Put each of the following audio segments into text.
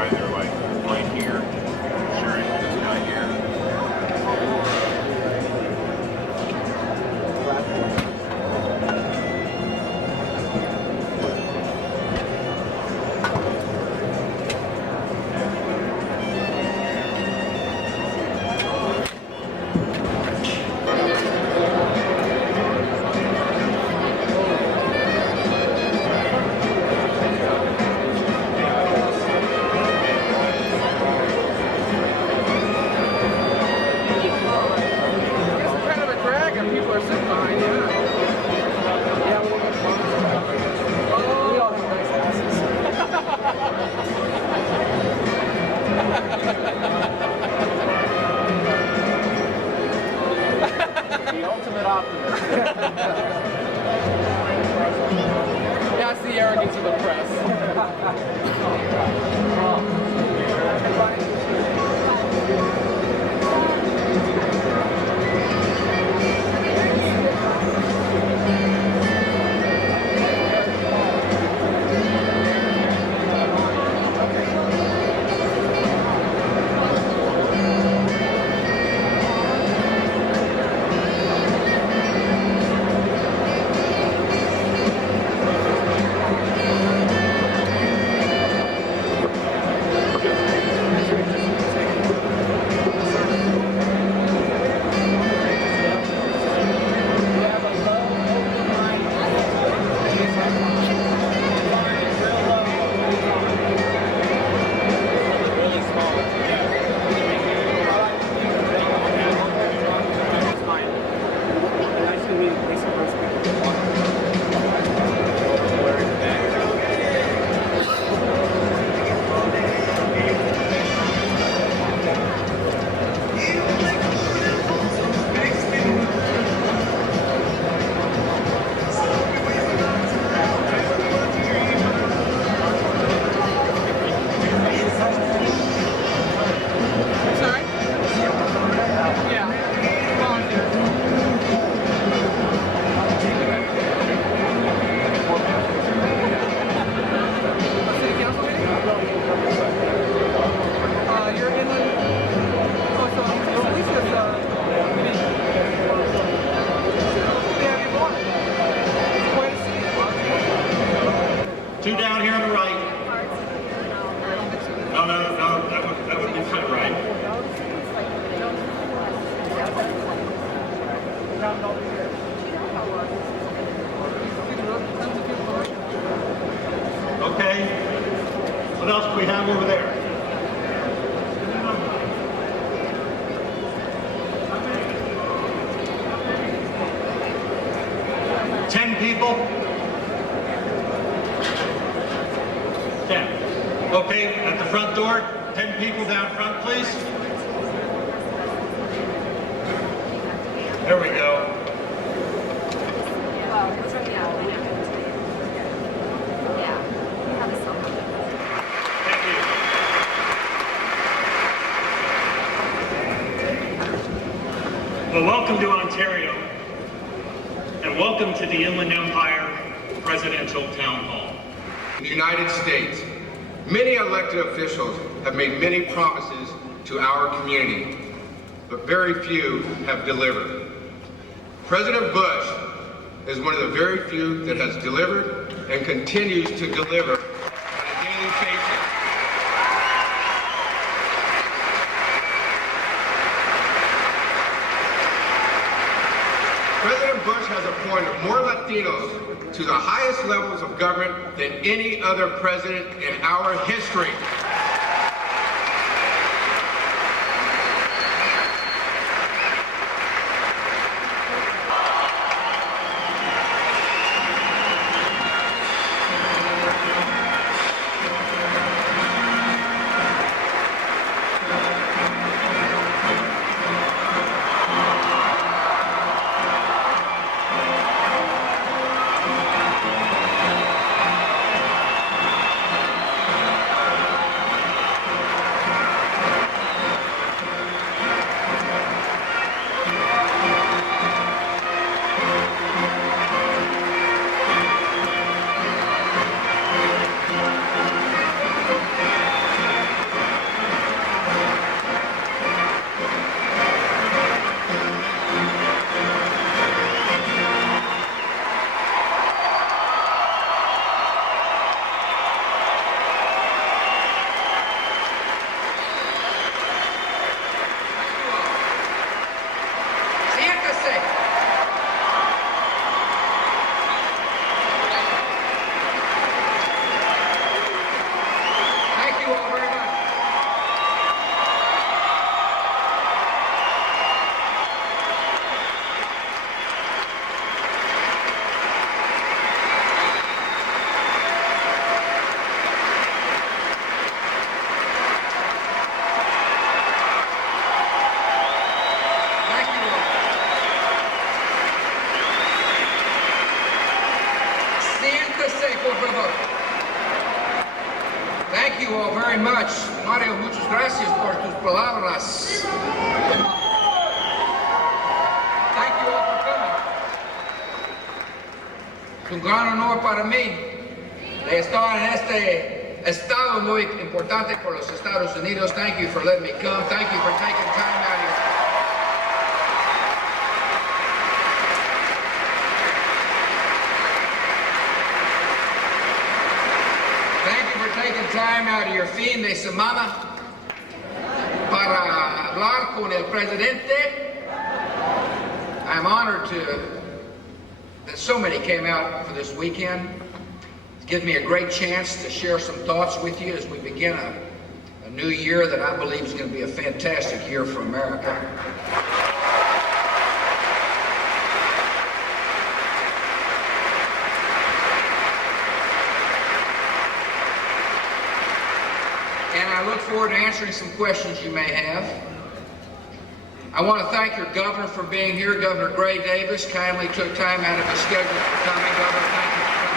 either like right here, sure, this guy here. The ultimate optimist. That's the arrogance of the press. Two down here on the right. No, that would be front right. Okay. What else do we have over there? People? 10. Okay, at the front door, 10 people down front, please. There we go. Thank you. Well, welcome to Ontario. And welcome to the Inland Empire Presidential Town Hall. In the United States, many elected officials have made many promises to our community, but very few have delivered. President Bush is one of the very few that has delivered and continues to deliver on a daily basis. President Bush has appointed more Latinos to the highest levels of government than any other president in our history. Siéntese, por favor. Thank you all very much. Mario, muchas gracias por tus palabras. Thank you all for coming. Es un gran honor para mí de estar en este estado muy importante por los Estados Unidos. Thank you for letting me come. Thank you for taking time out of your... Taking time out of your fin de semana para hablar con el presidente. I'm honored that so many came out for this weekend. It gives me a great chance to share some thoughts with you as we begin a new year that I believe is going to be a fantastic year for America. I look forward to answering some questions you may have. I want to thank your governor for being here. Governor Gray Davis kindly took time out of his schedule for coming. Governor, thank you for coming.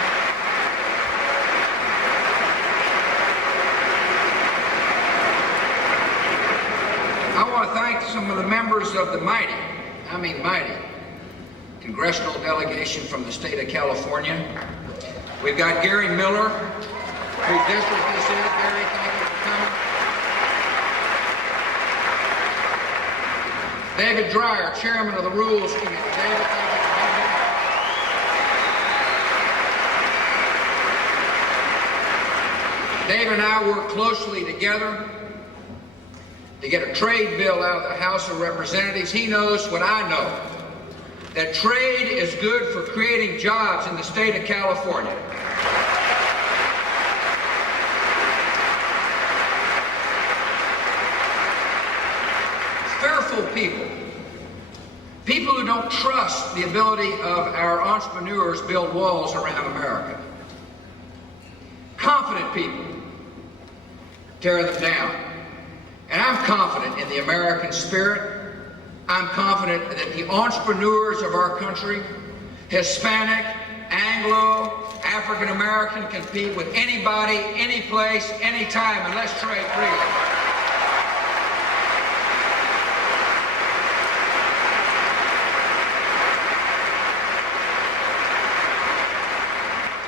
I want to thank some of the members of the mighty, congressional delegation from the state of California. We've got Gary Miller, whose district this is. Gary, thank you for coming. David Dreyer, Chairman of the Rules Committee. David, thank you for being here. David and I work closely together to get a trade bill out of the House of Representatives. He knows what I know, that trade is good for creating jobs in the state of California. People who don't trust the ability of our entrepreneurs build walls around America. Confident people tear them down. And I'm confident in the American spirit. I'm confident that the entrepreneurs of our country, Hispanic, Anglo, African American, compete with anybody, any place, anytime, and let's trade freely.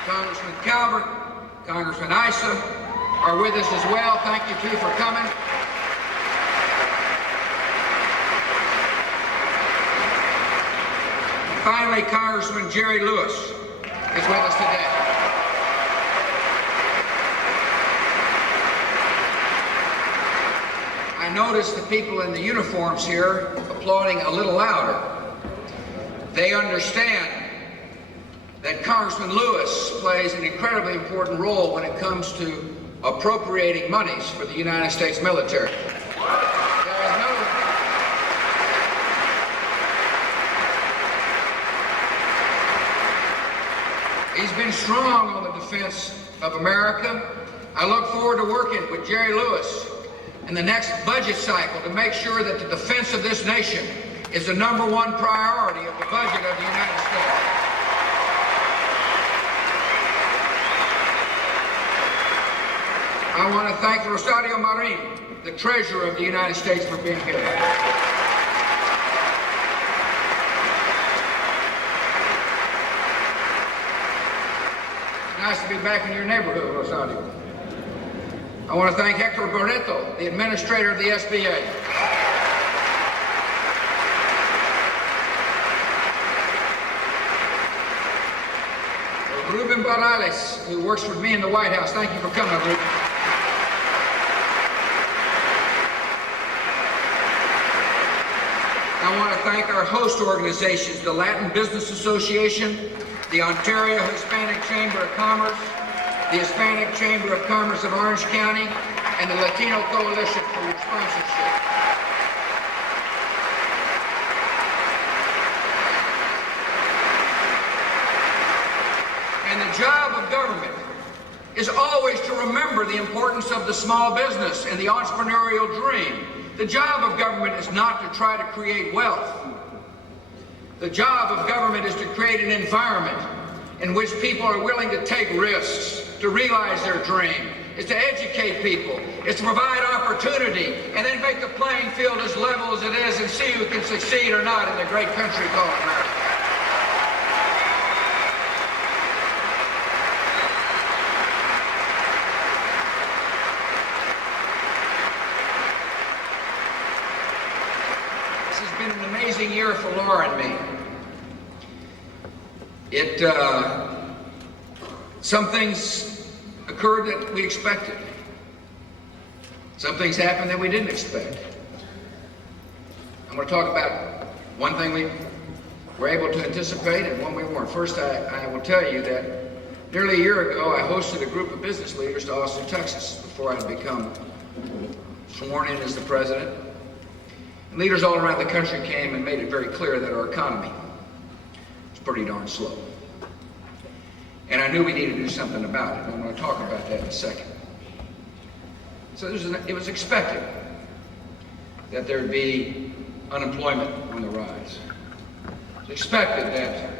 Congressman Calvert, Congressman Issa are with us as well. Thank you too for coming. And finally, Congressman Jerry Lewis is with us today. I noticed the people in the uniforms here applauding a little louder. They understand that Congressman Lewis plays an incredibly important role when it comes to appropriating monies for the United States military. He's been strong on the defense of America. I look forward to working with Jerry Lewis in the next budget cycle to make sure that the defense of this nation is the #1 priority of the budget of the United States. I want to thank Rosario Marin, the Treasurer of the United States, for being here. It's nice to be back in your neighborhood, Rosario. I want to thank Hector Barreto, the Administrator of the SBA. Ruben Barrales, who works with me in the White House. Thank you for coming, Ruben. I want to thank our host organizations, the Latin Business Association, the Ontario Hispanic Chamber of Commerce, the Hispanic Chamber of Commerce of Orange County, and the Latino Coalition for your sponsorship. And the job of government is always to remember the importance of the small business and the entrepreneurial dream. The job of government is not to try to create wealth. The job of government is to create an environment in which people are willing to take risks to realize their dream. It's to educate people. It's to provide opportunity and then make the playing field as level as it is and see who can succeed or not in the great country called America. This has been an amazing year for Laura and me. Some things occurred that we expected. Some things happened that we didn't expect. I'm going to talk about one thing we were able to anticipate and one we weren't. First, I will tell you that nearly a year ago, I hosted a group of business leaders to Austin, Texas, before I had become sworn in as the president. And leaders all around the country came and made it very clear that our economy is pretty darn slow. And I knew we needed to do something about it, and I'm going to talk about that in a second. So it was expected that there'd be unemployment on the rise. It was expected that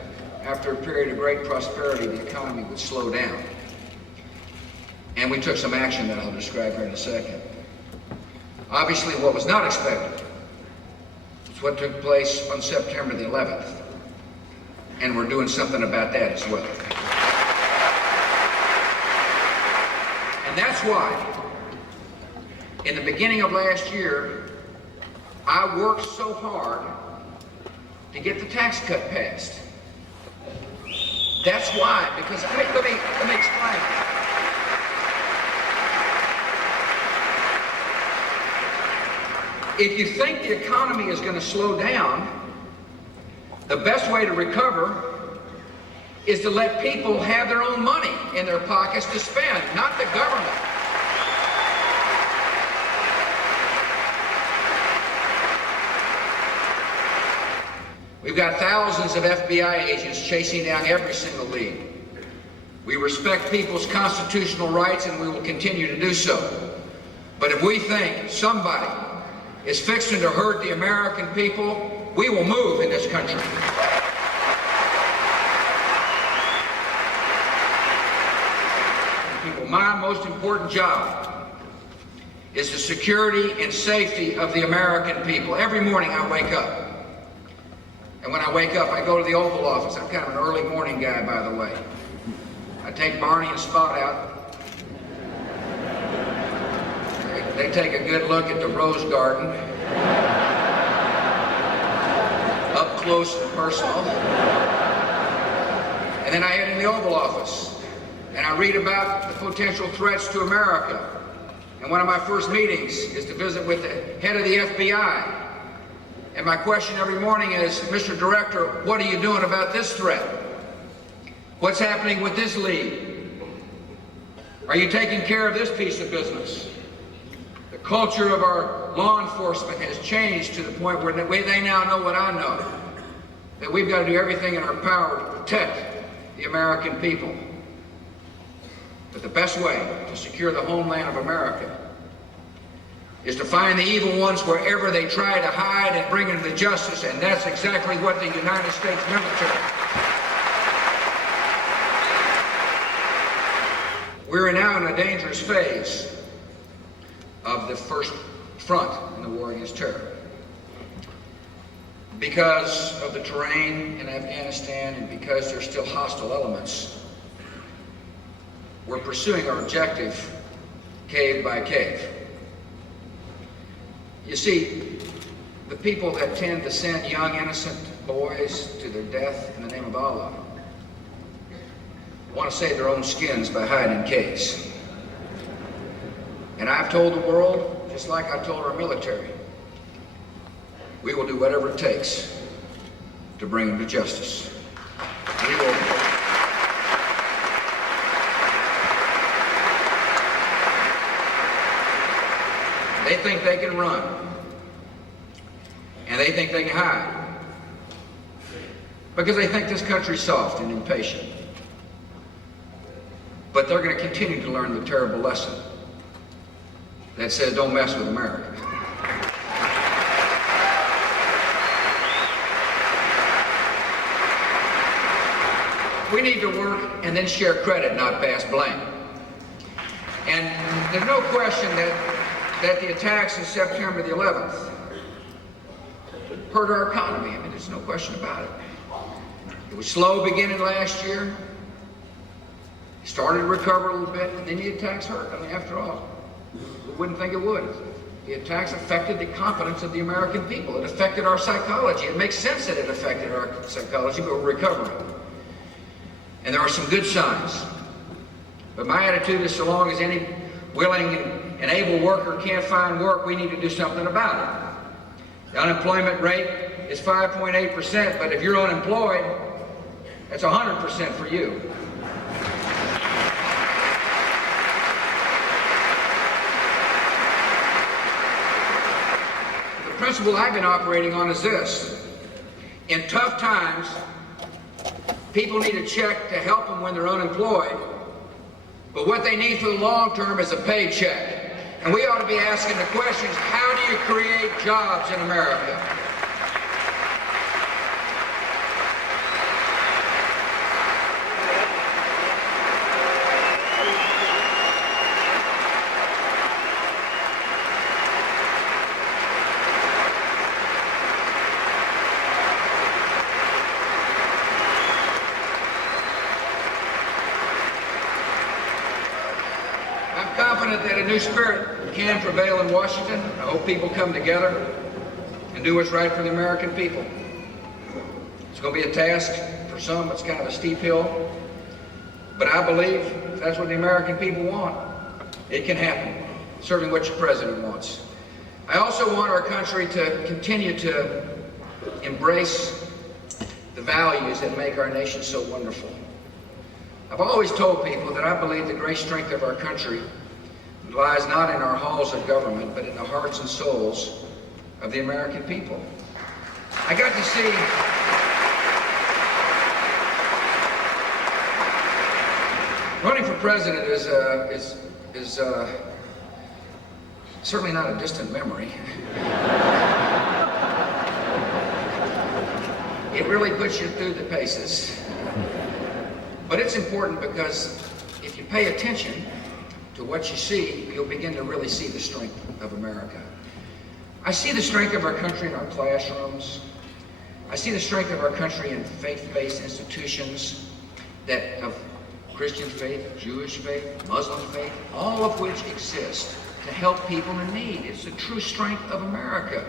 after a period of great prosperity, the economy would slow down. And we took some action that I'll describe here in a second. Obviously, what was not expected was what took place on September the 11th. And we're doing something about that as well. And that's why, in the beginning of last year, I worked so hard to get the tax cut passed. That's why, because let me explain. If you think the economy is going to slow down, the best way to recover is to let people have their own money in their pockets to spend, not the government. We've got thousands of FBI agents chasing down every single lead. We respect people's constitutional rights and we will continue to do so. But if we think somebody is fixing to hurt the American people, we will move in this country. My most important job is the security and safety of the American people. Every morning I wake up. And when I wake up, I go to the Oval Office. I'm kind of an early morning guy, by the way. I take Barney and Spot out. They take a good look at the Rose Garden. Up close and personal. And then I head in the Oval Office. And I read about the potential threats to America. And one of my first meetings is to visit with the head of the FBI. And my question every morning is, Mr. Director, what are you doing about this threat? What's happening with this lead? Are you taking care of this piece of business? The culture of our law enforcement has changed to the point where they now know what I know, that we've got to do everything in our power to protect the American people. But the best way to secure the homeland of America is to find the evil ones wherever they try to hide and bring them to justice, and that's exactly what the United States military. We're now in a dangerous phase of the first front in the war against terror. Because of the terrain in Afghanistan and because there's still hostile elements, we're pursuing our objective cave by cave. You see, the people that tend to send young, innocent boys to their death in the name of Allah want to save their own skins by hiding in caves. And I've told the world, just like I told our military, we will do whatever it takes to bring them to justice. We will. They think they can run, and they think they can hide, because they think this country's soft and impatient. But they're going to continue to learn the terrible lesson that says don't mess with America. we need to work and then share credit, not pass blame. And there's no question that the attacks of September the 11th hurt our economy. I mean, there's no question about it. It was slow beginning last year. It started to recover a little bit, and then the attacks hurt. I mean, after all, we wouldn't think it would. The attacks affected the confidence of the American people. It affected our psychology. It makes sense that it affected our psychology, but we're recovering. And there are some good signs. But my attitude is, so long as any willing and able worker can't find work, we need to do something about it. The unemployment rate is 5.8%, but if you're unemployed, that's 100% for you. The principle I've been operating on is this. In tough times, people need a check to help them when they're unemployed, but what they need for the long term is a paycheck. And we ought to be asking the questions, how do you create jobs in America? Confident that a new spirit can prevail in Washington. I hope people come together and do what's right for the American people. It's going to be a task for some. It's kind of a steep hill. But I believe if that's what the American people want, it can happen. Certainly what your president wants. I also want our country to continue to embrace the values that make our nation so wonderful. I've always told people that I believe the great strength of our country lies not in our halls of government, but in the hearts and souls of the American people. I got to see running for president is certainly not a distant memory. It really puts you through the paces. But it's important because if you pay attention to what you see, you'll begin to really see the strength of America. I see the strength of our country in our classrooms. I see the strength of our country in faith-based institutions that of Christian faith, Jewish faith, Muslim faith, all of which exist to help people in need. It's the true strength of America.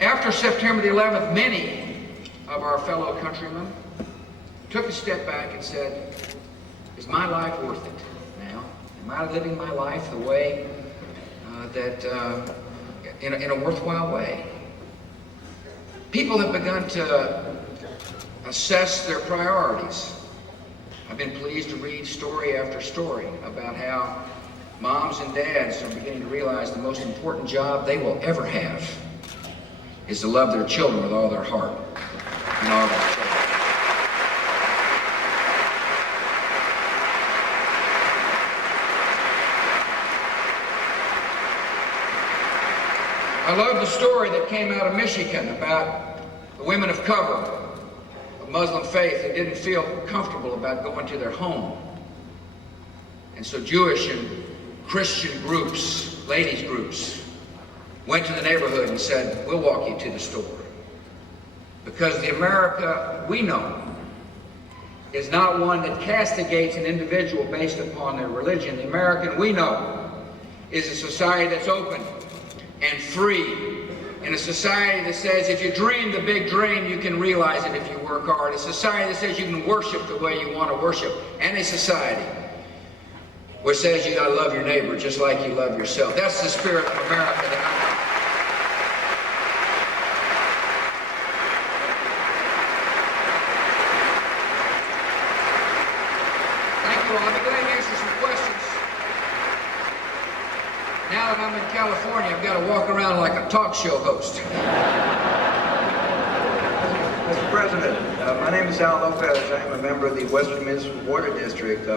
After September the 11th, many of our fellow countrymen took a step back and said, is my life worth it now? Am I living my life the way in a worthwhile way? People have begun to assess their priorities. I've been pleased to read story after story about how moms and dads are beginning to realize the most important job they will ever have is to love their children with all their heart and all their soul. I love the story that came out of Michigan about the women of color of Muslim faith that didn't feel comfortable about going to their home. And so Jewish and Christian groups, ladies groups, went to the neighborhood and said, we'll walk you to the store. Because the America we know is not one that castigates an individual based upon their religion. The American we know is a society that's open and free, and a society that says if you dream the big dream, you can realize it if you work hard. A society that says you can worship the way you want to worship, and a society which says you gotta love your neighbor just like you love yourself. That's the spirit of America that Thank you all. I'll be glad to answer some questions. Now that I'm in California, I've got to walk around like a talk show host. Mr. President, my name is Al Lopez. I am a member of the Western Municipal Water District.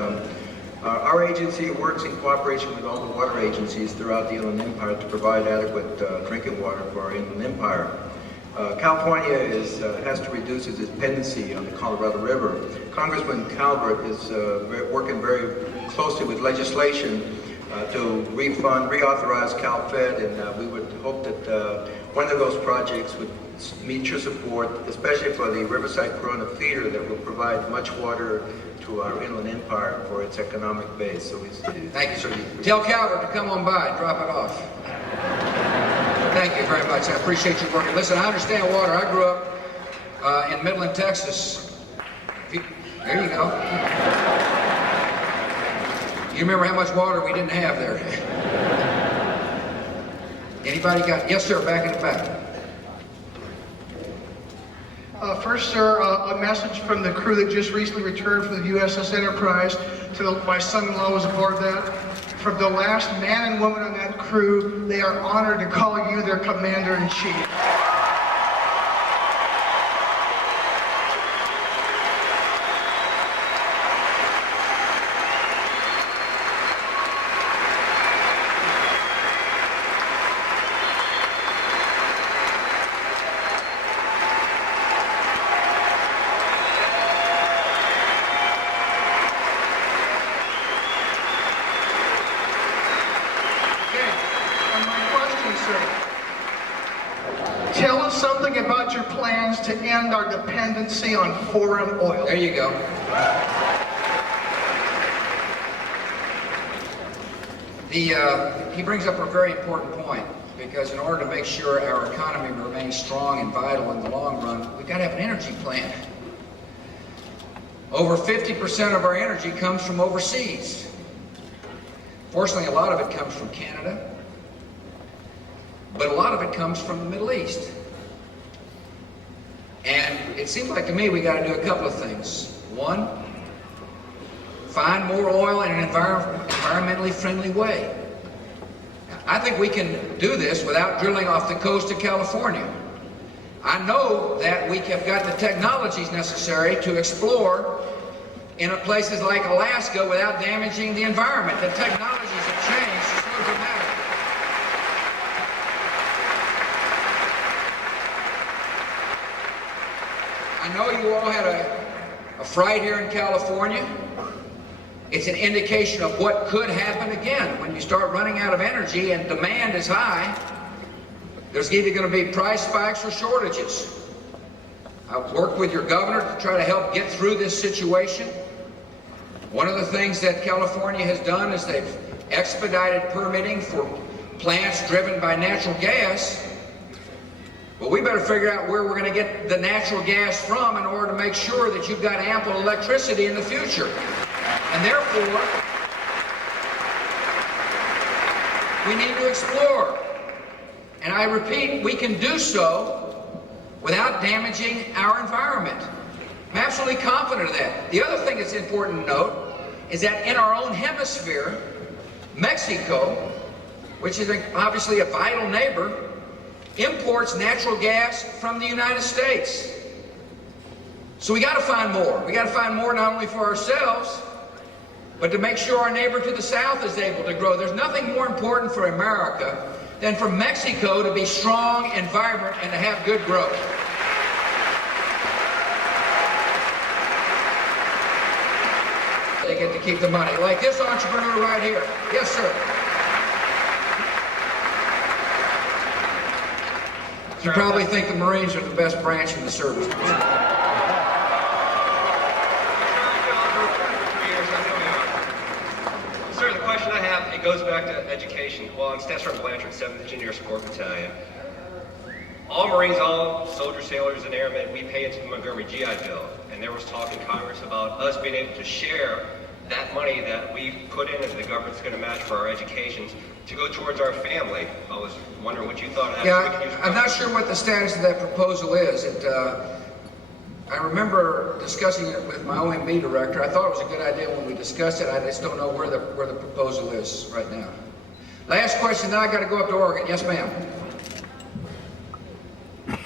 Our agency works in cooperation with all the water agencies throughout the Inland Empire to provide adequate drinking water for our Inland Empire. California has to reduce its dependency on the Colorado River. Congressman Calvert is working very closely with legislation to reauthorize CalFed, and we would hope that one of those projects would meet your support, especially for the Riverside Corona Feeder that will provide much water to our Inland Empire for its economic base. So thank you, sir. Tell Calvert to come on by and drop it off. Thank you very much. I appreciate your work. Listen, I understand water. I grew up in Midland, Texas. There you go. You remember how much water we didn't have there? Anybody got? Yes, sir. Back in the back. First, sir, a message from the crew that just recently returned from the USS Enterprise. My son-in-law was aboard that. From the last man and woman on that crew, they are honored to call you their commander-in-chief. Tell us something about your plans to end our dependency on foreign oil. There you go. He brings up a very important point, because in order to make sure our economy remains strong and vital in the long run, we've got to have an energy plan. Over 50% of our energy comes from overseas. Fortunately, a lot of it comes from Canada, but a lot of it comes from the Middle East. And it seems like to me we got to do a couple of things. One, find more oil in an environmentally friendly way. Now, I think we can do this without drilling off the coast of California. I know that we have got the technologies necessary to explore in places like Alaska without damaging the environment. The technologies have changed so dramatically. I know you all had a fright here in California. It's an indication of what could happen again when you start running out of energy and demand is high. There's either going to be price spikes or shortages. I've worked with your governor to try to help get through this situation. One of the things that California has done is they've expedited permitting for plants driven by natural gas. Well, we better figure out where we're going to get the natural gas from in order to make sure that you've got ample electricity in the future. And therefore, we need to explore. And I repeat, we can do so without damaging our environment. I'm absolutely confident of that. The other thing that's important to note is that in our own hemisphere, Mexico, which is obviously a vital neighbor, imports natural gas from the United States. So we got to find more. We got to find more not only for ourselves, but to make sure our neighbor to the south is able to grow. There's nothing more important for America than for Mexico to be strong and vibrant and to have good growth. They get to keep the money. Like this entrepreneur right here. Yes, sir. You probably think the Marines are the best branch in the service. Sir, the question I have, it goes back to education. Well, I'm Staff Sergeant Blanchard, 7th Engineer Support Battalion. All Marines, all soldiers, sailors, and airmen, we pay into the Montgomery GI Bill. And there was talk in Congress about us being able to share that money that we put in and the government's going to match for our educations to go towards our family. I was wondering what you thought of that. Yeah, I'm not sure what the status of that proposal is. I remember discussing it with my OMB director. I thought it was a good idea when we discussed it. I just don't know where the proposal is right now. Last question, then I got to go up to Oregon. Yes, ma'am.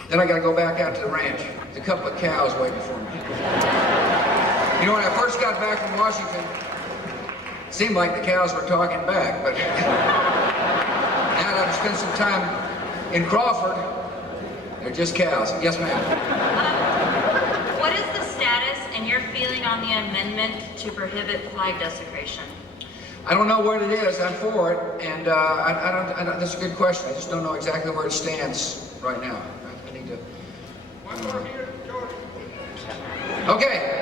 Then I got to go back out to the ranch. There's a couple of cows waiting for me. You know, when I first got back from Washington, it seemed like the cows were talking back, but now that I've spent some time in Crawford, They're just cows. Yes, ma'am. What is the status and your feeling on the amendment to prohibit flag desecration? I don't know what it is. I'm for it, and I don't. That's a good question. I just don't know exactly where it stands right now. I need to. One more here, George. Okay.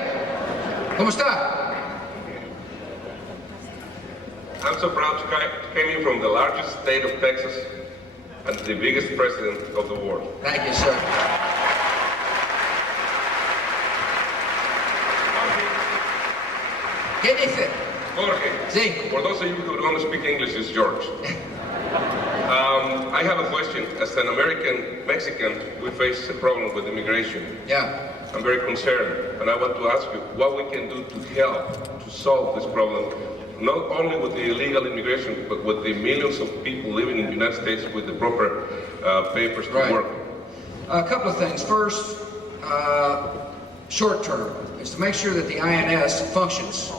¿Cómo está? I'm so proud to come in from the largest state of Texas and the biggest president of the world. Thank you, sir. ¿Qué dice? Jorge, sí. For those of you who don't speak English, it's George. I have a question. As an American Mexican, we face a problem with immigration. Yeah. I'm very concerned, and I want to ask you what we can do to help to solve this problem, not only with the illegal immigration, but with the millions of people living in the United States with the proper papers to work. A couple of things. First, short term, is to make sure that the INS functions.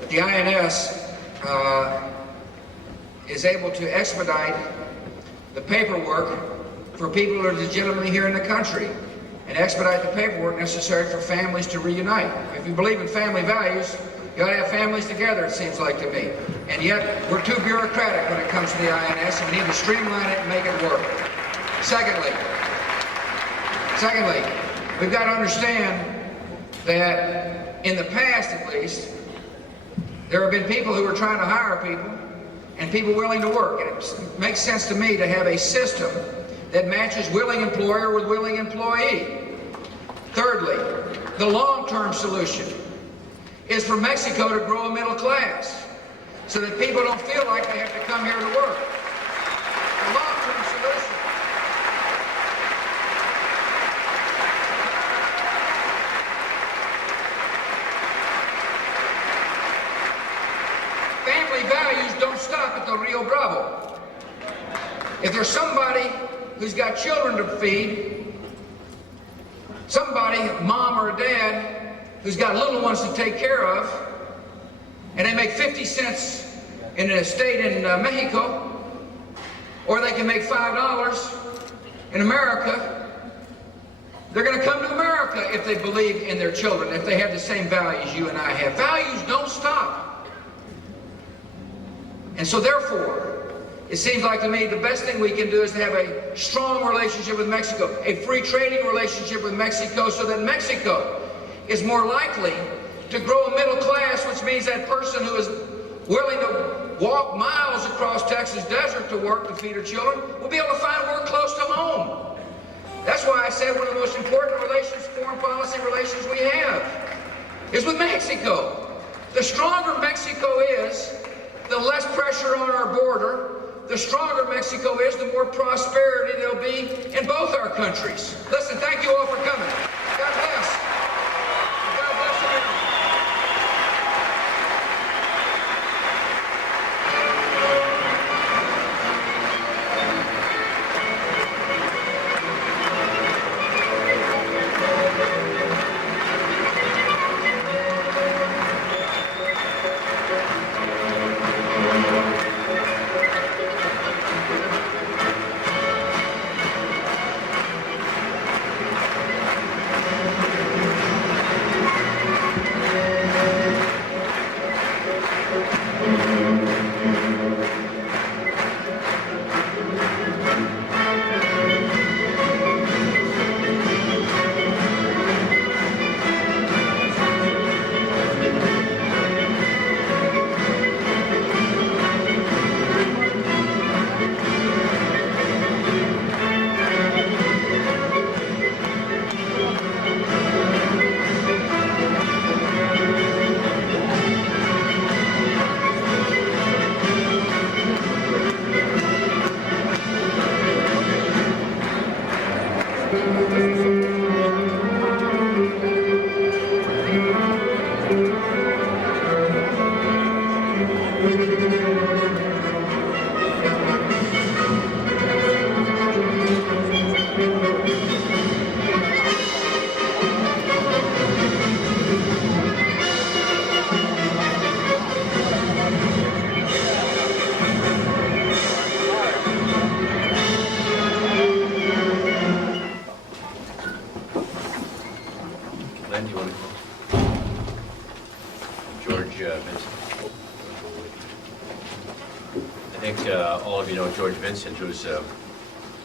That the INS is able to expedite the paperwork for people who are legitimately here in the country and expedite the paperwork necessary for families to reunite. If you believe in family values, you ought to have families together, it seems like to me. And yet, we're too bureaucratic when it comes to the INS, and we need to streamline it and make it work. Secondly, we've got to understand that in the past, at least, there have been people who are trying to hire people and people willing to work. And it makes sense to me to have a system that matches willing employer with willing employee. Thirdly, the long-term solution is for Mexico to grow a middle class so that people don't feel like they have to come here to work. The long-term solution. Family values don't stop at the Rio Bravo. If there's somebody who's got children to feed, somebody, mom or dad, who's got little ones to take care of, and they make 50 cents in an estate in Mexico, or they can make $5 in America, they're going to come to America if they believe in their children, if they have the same values you and I have. Values don't stop. And so therefore, it seems like to me the best thing we can do is to have a strong relationship with Mexico, a free trading relationship with Mexico, so that Mexico is more likely to grow a middle class, which means that person who is willing to walk miles across Texas desert to work to feed her children will be able to find work close to home. That's why I said one of the most important relations, foreign policy relations we have, is with Mexico. The stronger Mexico is, the less pressure on our border. The stronger Mexico is, the more prosperity there'll be in both our countries. Listen, thank you all for coming. God bless. God bless America. Vincent. I think all of you know George Vincent, who's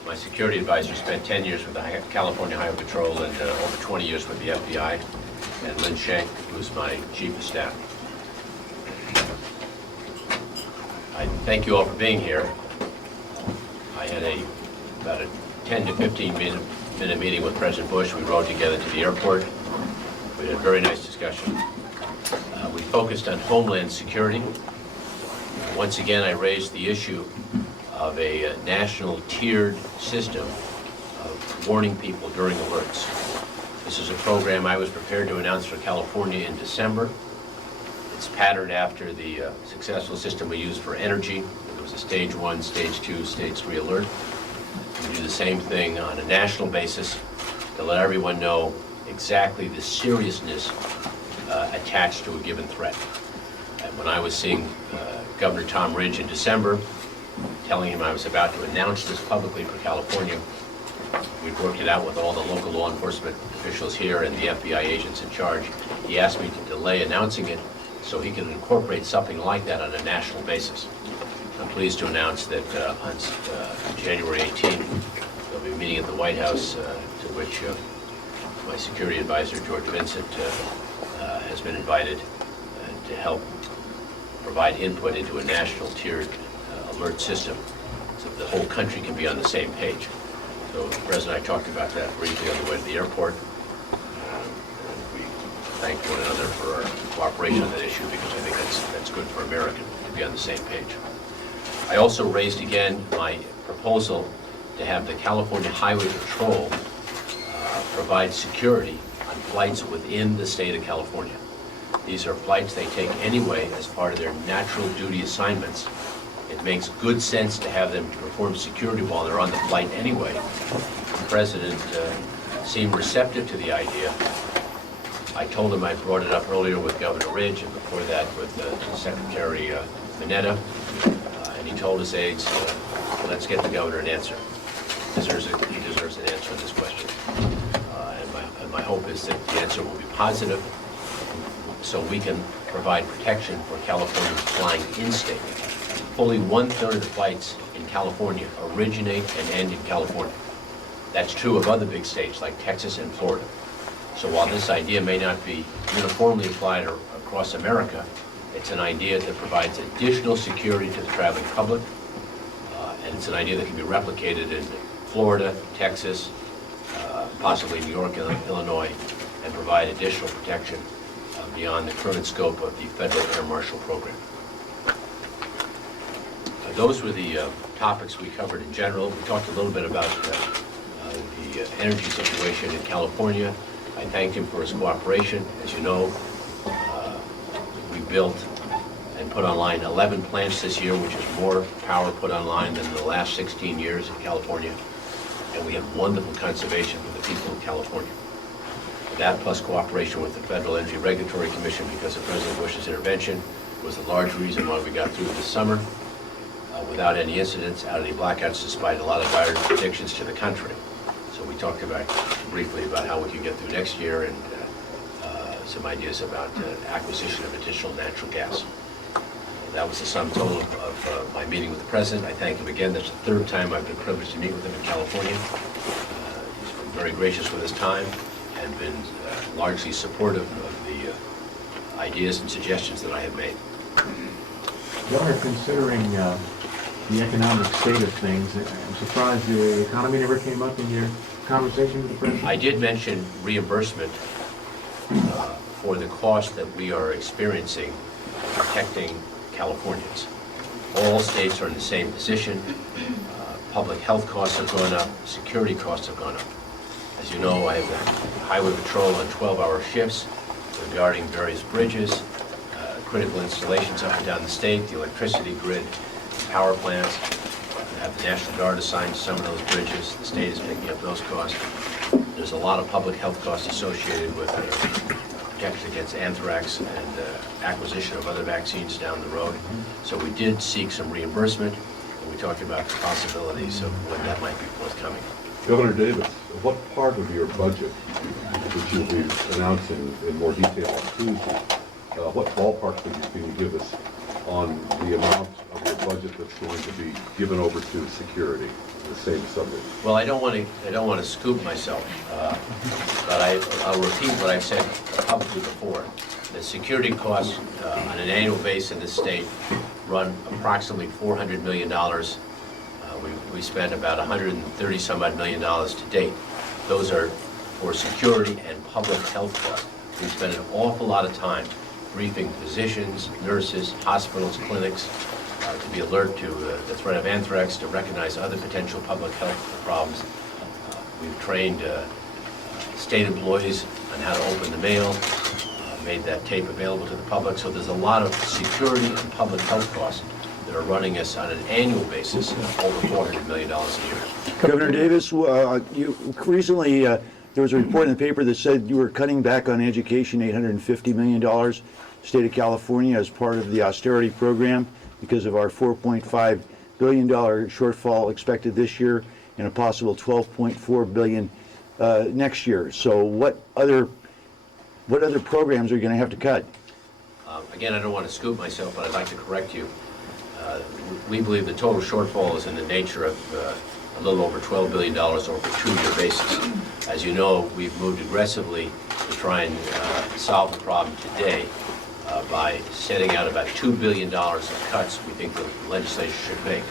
my security advisor. Spent 10 years with the California Highway Patrol and over 20 years with the FBI. And Lynn Shank, who's my chief of staff. I thank you all for being here. I had about a 10 to 15 minute meeting with President Bush. We rode together to the airport. We had a very nice discussion. We focused on homeland security. Once again, I raised the issue of a national tiered system of warning people during alerts. This is a program I was prepared to announce for California in December. It's patterned after the successful system we used for energy. There was a stage 1, stage 2, stage 3 alert. We do the same thing on a national basis to let everyone know exactly the seriousness attached to a given threat. And when I was seeing Governor Tom Ridge in December, telling him I was about to announce this publicly for California, we'd worked it out with all the local law enforcement officials here and the FBI agents in charge. He asked me to delay announcing it so he could incorporate something like that on a national basis. I'm pleased to announce that on January 18th, there'll be a meeting at the White House to which my security advisor, George Vincent, has been invited to help provide input into a national tiered alert system so that the whole country can be on the same page. So the President and I talked about that briefly on the way to the airport. We thank one another for our cooperation on that issue because I think that's good for America to be on the same page. I also raised again my proposal to have the California Highway Patrol provide security on flights within the state of California. These are flights they take anyway as part of their natural duty assignments. It makes good sense to have them perform security while they're on the flight anyway. The President seemed receptive to the idea. I told him I brought it up earlier with Governor Ridge and before that with Secretary Mineta. And he told his aides, let's get the governor an answer. He deserves an answer on this question. And my hope is that the answer will be positive so we can provide protection for Californians flying in-state. Fully 1/3 of the flights in California originate and end in California. That's true of other big states like Texas and Florida. So while this idea may not be uniformly applied across America, it's an idea that provides additional security to the traveling public, and it's an idea that can be replicated in Florida, Texas, possibly New York, Illinois, and provide additional protection beyond the current scope of the Federal Air Marshal Program. Those were the topics we covered in general. We talked a little bit about the energy situation in California. I thanked him for his cooperation. As you know, we built and put online 11 plants this year, which is more power put online than in the last 16 years in California. And we have wonderful conservation for the people of California. That plus cooperation with the Federal Energy Regulatory Commission because of President Bush's intervention was a large reason why we got through this summer without any incidents, out of any blackouts, despite a lot of dire predictions to the country. So we talked briefly about how we could get through next year and some ideas about acquisition of additional natural gas. That was the sum total of my meeting with the President. I thank him again. That's the third time I've been privileged to meet with him in California. He's been very gracious with his time and been largely supportive of the ideas and suggestions that I have made. Governor, considering the economic state of things, I'm surprised the economy never came up in your conversation with the President. I did mention reimbursement for the cost that we are experiencing protecting Californians. All states are in the same position. Public health costs have gone up, security costs have gone up. As you know, I have the Highway Patrol on 12-hour shifts regarding various bridges, critical installations up and down the state, the electricity grid, power plants. I have the National Guard assigned to some of those bridges. The state is picking up those costs. There's a lot of public health costs associated with protection against anthrax and acquisition of other vaccines down the road. So we did seek some reimbursement, and we talked about the possibilities of when that might be forthcoming. Governor Davis, what part of your budget, which you'll be announcing in more detail on Tuesday, what ballpark figure can you give us on the amount of your budget that's going to be given over to security, the same subject? Well, I don't want to scoop myself, but I'll repeat what I've said publicly before. The security costs on an annual basis in the state run approximately $400 million. We spent about 130 some odd million dollars to date. Those are for security and public health costs. We spend an awful lot of time briefing physicians, nurses, hospitals, clinics, to be alert to the threat of anthrax, to recognize other potential public health problems. We've trained state employees on how to open the mail, made that tape available to the public. So there's a lot of security and public health costs that are running us on an annual basis over $400 million a year. Governor Davis, you recently, there was a report in the paper that said you were cutting back on education, $850 million, state of California, as part of the austerity program because of our $4.5 billion shortfall expected this year and a possible $12.4 billion next year. So what other programs are you going to have to cut? Again, I don't want to scoop myself, but I'd like to correct you. We believe the total shortfall is in the nature of a little over $12 billion over a 2-year basis. As you know, we've moved aggressively to try and solve the problem today by setting out about $2 billion of cuts we think the legislature should make.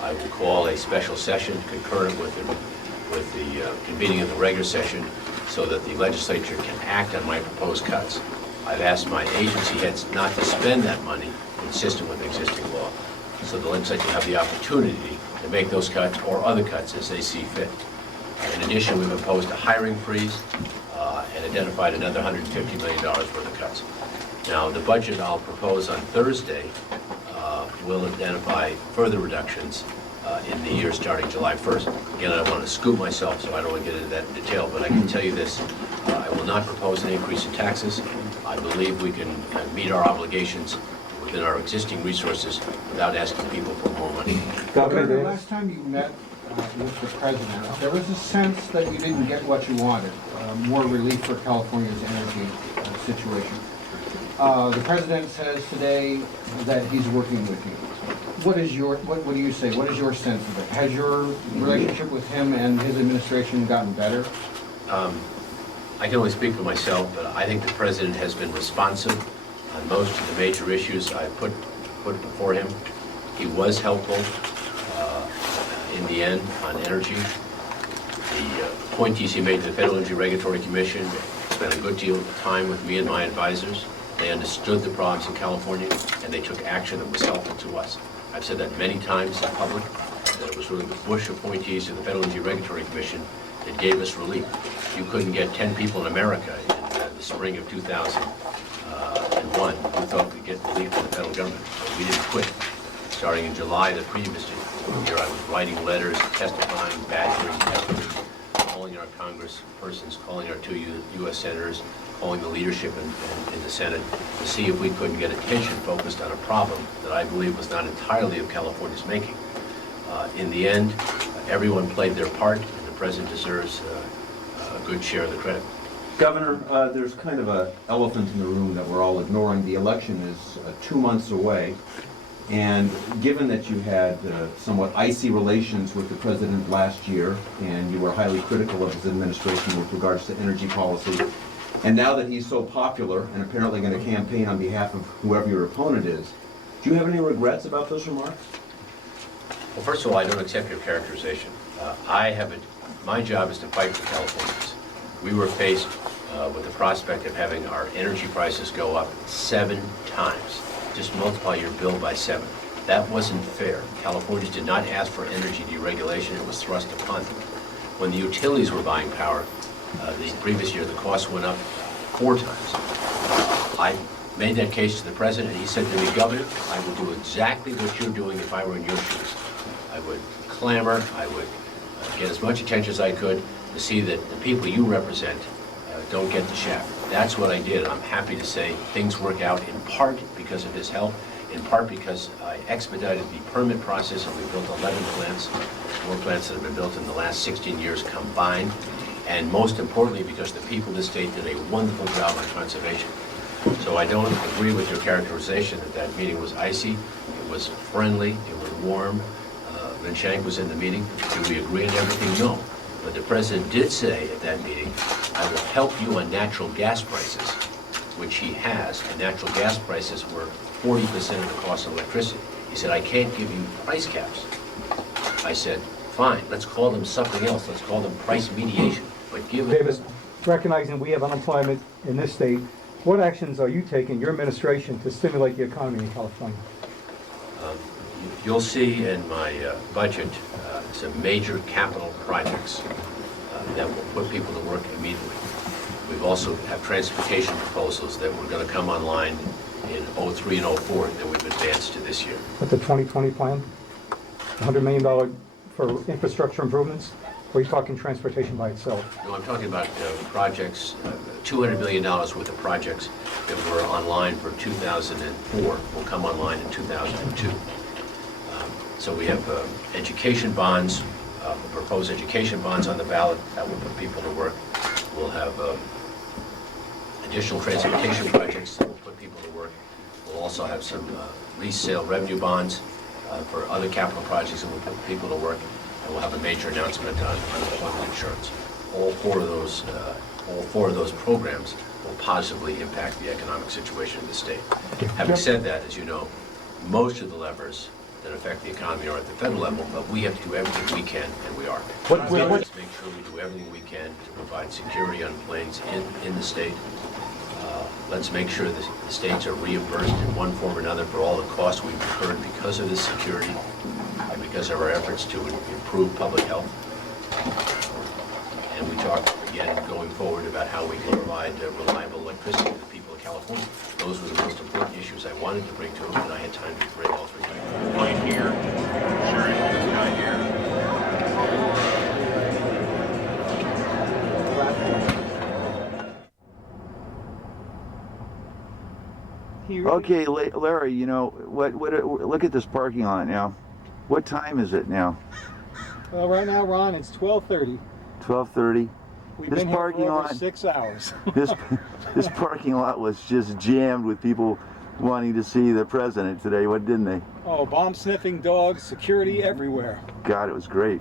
I will call a special session concurrent with the convening of the regular session so that the legislature can act on my proposed cuts. I've asked my agency heads not to spend that money consistent with existing law, so the legislature will have the opportunity to make those cuts or other cuts as they see fit. In addition, we've imposed a hiring freeze and identified another $150 million worth of cuts. Now, the budget I'll propose on Thursday will identify further reductions in the year starting July 1st. Again, I don't want to scoop myself, so I don't want to get into that in detail, but I can tell you this. I will not propose an increase in taxes. I believe we can meet our obligations within our existing resources without asking people for more money. Governor, the last time you met with the president, there was a sense that you didn't get what you wanted, more relief for California's energy situation. The president says today that he's working with you. What do you say? What is your sense of it? Has your relationship with him and his administration gotten better? I can only speak for myself, but I think the president has been responsive on most of the major issues I put before him. He was helpful in the end on energy. The appointees he made to the Federal Energy Regulatory Commission spent a good deal of time with me and my advisors. They understood the problems in California, and they took action that was helpful to us. I've said that many times in public, that it was really the Bush appointees to the Federal Energy Regulatory Commission that gave us relief. You couldn't get 10 people in America in the spring of 2001 who thought we'd get relief from the federal government. But we didn't quit. Starting in July the previous year, I was writing letters, testifying, badgering, calling our congresspersons, calling our 2 U.S. senators, calling the leadership in the Senate to see if we couldn't get attention focused on a problem that I believe was not entirely of California's making. In the end, everyone played their part, and the president deserves a good share of the credit. Governor, there's kind of an elephant in the room that we're all ignoring. The election is 2 months away, and given that you had somewhat icy relations with the president last year, and you were highly critical of his administration with regards to energy policy, and now that he's so popular and apparently going to campaign on behalf of whoever your opponent is, do you have any regrets about those remarks? Well, first of all, I don't accept your characterization. My job is to fight for Californians. We were faced with the prospect of having our energy prices go up 7 times. Just multiply your bill by 7. That wasn't fair. Californians did not ask for energy deregulation. It was thrust upon them. When the utilities were buying power, the previous year, the cost went up 4 times. I made that case to the president, and he said to me, Governor, I would do exactly what you're doing if I were in your shoes. I would clamor, I would get as much attention as I could to see that the people you represent don't get the shaft. That's what I did. I'm happy to say things work out in part because of his help, in part because I expedited the permit process and we built 11 plants, more plants that have been built in the last 16 years combined, and most importantly because the people of the state did a wonderful job on conservation. So I don't agree with your characterization that that meeting was icy. It was friendly, it was warm. Lynn Shank was in the meeting. Did we agree on everything? No. But the president did say at that meeting, I will help you on natural gas prices, which he has, and natural gas prices were 40% of the cost of electricity. He said, I can't give you price caps. I said, fine, let's call them something else. Let's call them price mediation. But give it... Davis, recognizing we have unemployment in this state, what actions are you taking, your administration, to stimulate the economy in California? You'll see in my budget some major capital projects that will put people to work immediately. We've also have transportation proposals that were going to come online in 03 and 04 that we've advanced to this year. With the 2020 plan, $100 million for infrastructure improvements, or are you talking transportation by itself? No, I'm talking about projects, $200 million worth of projects that were online for 2004 will come online in 2002. So we have education bonds, proposed education bonds on the ballot that will put people to work. We'll have additional transportation projects that will put people to work. We'll also have some lease sale revenue bonds for other capital projects that will put people to work. And we'll have a major announcement on unemployment insurance. All four of those programs will positively impact the economic situation of the state. Having said that, as you know, most of the levers that affect the economy are at the federal level, but we have to do everything we can, and we are. Let's make sure we do everything we can to provide security on planes in the state. Let's make sure that the states are reimbursed in one form or another for all the costs we've incurred because of this security and because of our efforts to improve public health. And we talk again going forward about how we can provide reliable electricity to the people of California. Those were the most important issues I wanted to bring to them, and I had time to bring all three. Right here, sharing this guy here. Okay, Larry, you know, look at this parking lot now. What time is it now? Well, right now, Ron, it's 12:30. 12:30. We've been here for over 6 hours. This parking lot was just jammed with people wanting to see the president today, didn't they? Oh, bomb-sniffing dogs, security everywhere. God, it was great.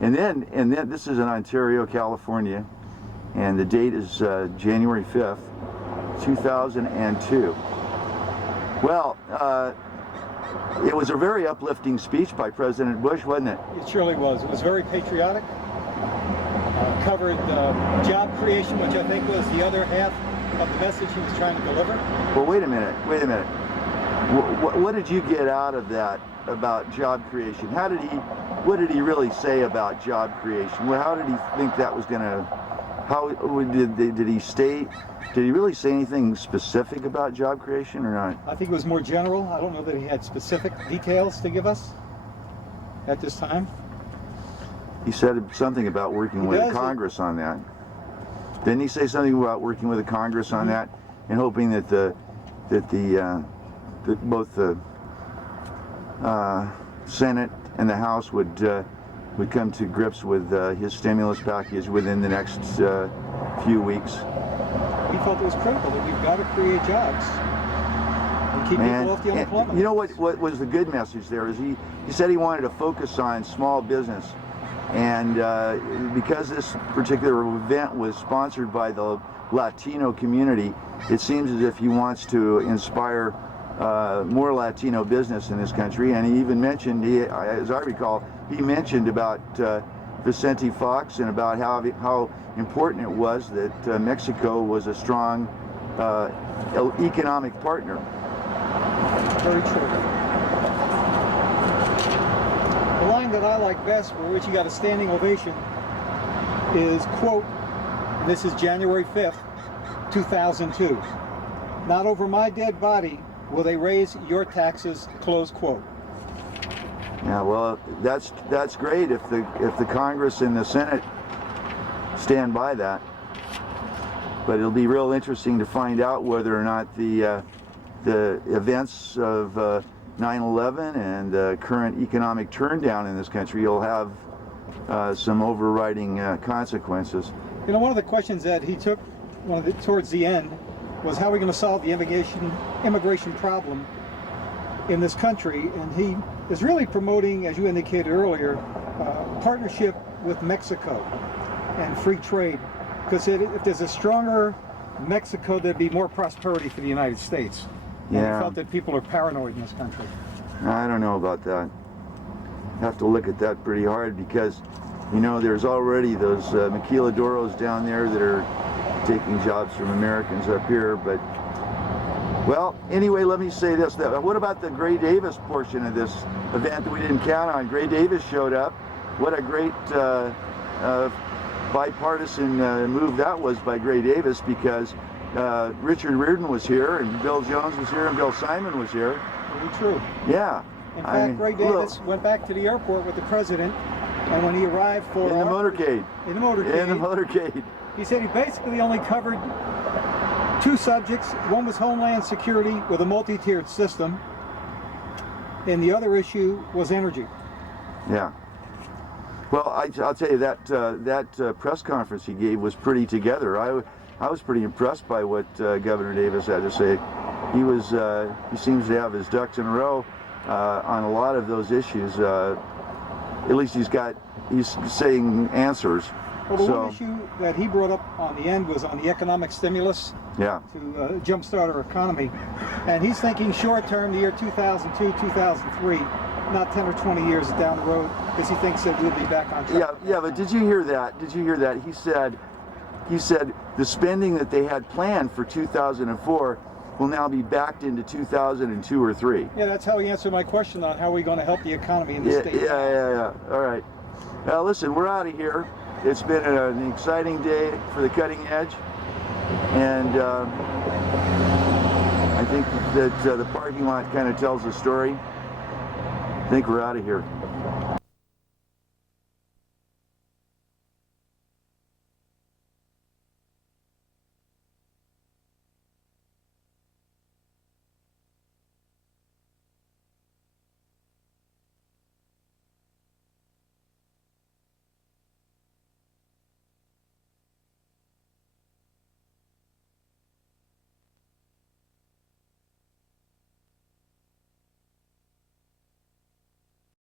And then this is in Ontario, California, and the date is January 5th, 2002. Well, it was a very uplifting speech by President Bush, wasn't it? It surely was. It was very patriotic. Covered job creation, which I think was the other half of the message he was trying to deliver. Well, wait a minute. What did you get out of that about job creation? What did he really say about job creation? Well, how did he think that was going to, did he really say anything specific about job creation or not? I think it was more general. I don't know that he had specific details to give us at this time. He said something about working with Congress on that. Didn't he say something about working with the Congress on that and hoping that both the Senate and the House would come to grips with his stimulus package within the next few weeks? He felt it was critical that we've got to create jobs and keep people off the unemployment. You know what was the good message there is he said he wanted to focus on small business. And because this particular event was sponsored by the Latino community, it seems as if he wants to inspire more Latino business in this country. And he even mentioned, as I recall, he mentioned about Vicente Fox and about how important it was that Mexico was a strong economic partner. Very true. The line that I like best, for which he got a standing ovation, is, quote, and this is January 5th, 2002, "Not over my dead body will they raise your taxes," close quote. Yeah, well, that's great if the Congress and the Senate stand by that. But it'll be real interesting to find out whether or not the events of 9/11 and the current economic turndown in this country will have some overriding consequences. You know, one of the questions that he took towards the end was how are we going to solve the immigration problem in this country, and he is really promoting, as you indicated earlier, partnership with Mexico and free trade, because if there's a stronger Mexico, there'd be more prosperity for the United States. And Yeah. we felt that people are paranoid in this country. I don't know about that. Have to look at that pretty hard because, you know, there's already those maquiladoros down there that are taking jobs from Americans up here. But, well, anyway, let me say this. What about the Gray Davis portion of this event that we didn't count on? Gray Davis showed up. What a great bipartisan move that was by Gray Davis, because Richard Reardon was here, and Bill Jones was here, and Bill Simon was here. Very true. Yeah. In fact, Gray Davis went back to the airport with the president, and when he arrived for in the motorcade. In the motorcade. In the motorcade. He said he basically only covered two subjects. One was Homeland Security with a multi-tiered system, and the other issue was energy. Yeah. Well, I'll tell you that that press conference he gave was pretty together. I was pretty impressed by what Governor Davis had to say. He seems to have his ducks in a row on a lot of those issues. At least he's saying answers. Well, the one issue that he brought up on the end was on the economic stimulus yeah. to jumpstart our economy. And he's thinking short term, the year 2002, 2003, not 10 or 20 years down the road, because he thinks that we'll be back on track. Yeah, but did you hear that? Did you hear that? He said the spending that they had planned for 2004 will now be backed into 2002 or 3. Yeah, that's how he answered my question on how we're going to help the economy in the Yeah, state. yeah. All right. Well, listen, we're out of here. It's been an exciting day for the Cutting Edge, and I think that the parking lot kind of tells the story. I think we're out of here.